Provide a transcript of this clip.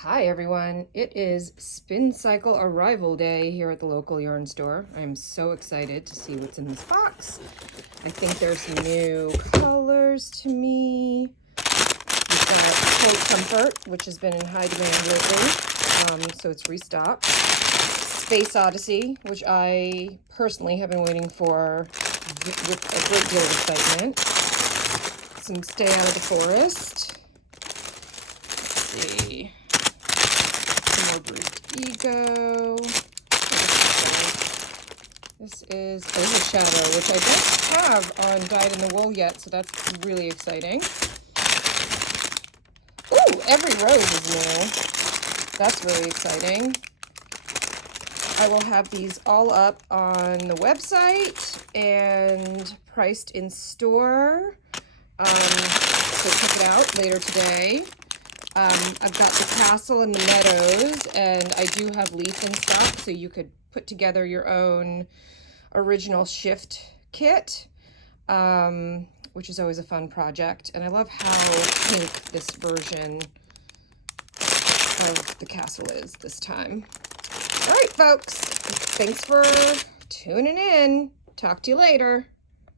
Hi everyone, it is Spincycle arrival day here at the local yarn store. I'm so excited to see what's in this box. I think there's some new colors to me. We've got Cold Comfort, which has been in high demand lately, so it's restocked. Space Odyssey, which I personally have been waiting for with a great deal of excitement. Some Stay Out of the Forest. Let's see. More Bruised Ego. This is Shadow, which I don't have on Dyed in the Wool yet, so that's really exciting. Ooh, Every Rose is new. That's really exciting. I will have these all up on the website and priced in store. So check it out later today. I've got the Castle and the Meadows, and I do have Leaf in stock, so you could put together your own original shift kit, which is always a fun project. And I love how pink this version of the castle is this time. All right, folks, thanks for tuning in. Talk to you later.